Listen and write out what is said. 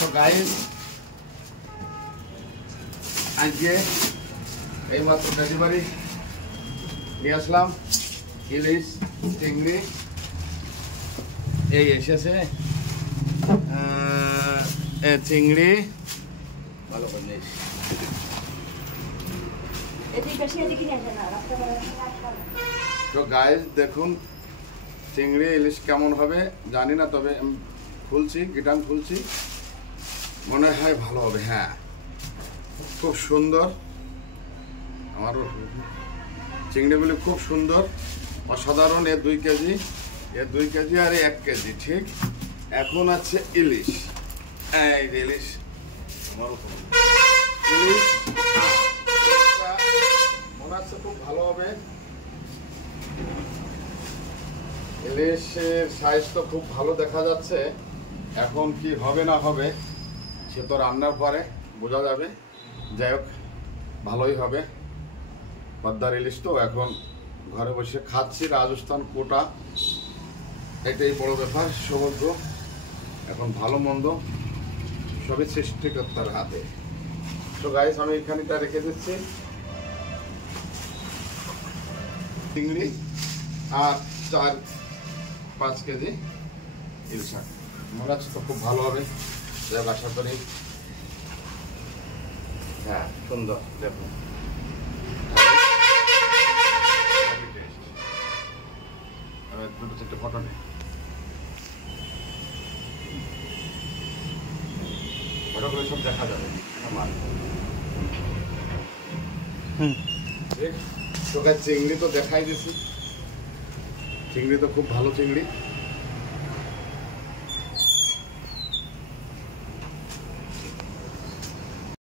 তো গাইস আজকে এইমাত্র ডেলিভারি নিয়ে আসলাম ইলিশ চিংড়ি। এই এসেছে চিংড়ি ভালো করে। তো গাইস দেখুন চিংড়ি ইলিশ কেমন হবে জানি না, তবে আমি খুলছি, গিটান খুলছি, মনে হয় ভালো হবে। হ্যাঁ, খুব সুন্দর। আমার চিংড়িগুলি খুব সুন্দর, অসাধারণ। এর 2 কেজি, এর 2 কেজি আর 1 কেজি ঠিক। এখন আছে ইলিশ, এই ইলিশ ইলিশ মনে হচ্ছে খুব ভালো হবে। ইলিশের সাইজ তো খুব ভালো দেখা যাচ্ছে। এখন কি হবে না হবে সে তো রান্নার পরে বোঝা যাবে। যাই হোক, ভালোই হবে। পদ্মার ইলিশ তো এখন ঘরে বসে খাচ্ছি, রাজস্থান কোটা, এটাই বড় ব্যাপার। সমুদ্র এখন ভালো মন্দ সবই সৃষ্টিকর্তার হাতে। তো গাইস আমি এখানেটা রেখে দিচ্ছি চিংড়ি আর 4-5 কেজি ইলিশ। মনে হচ্ছে তো খুব ভালো হবে, যাই আশা করি। হ্যাঁ, সুন্দর। দেখুন দুটো 4টে ফটো নেই, ফটোগুলো সব দেখা যাবে আমার। ঠিক, তোকে চিংড়ি তো দেখাই দিছি, চিংড়ি তো খুব ভালো চিংড়ি।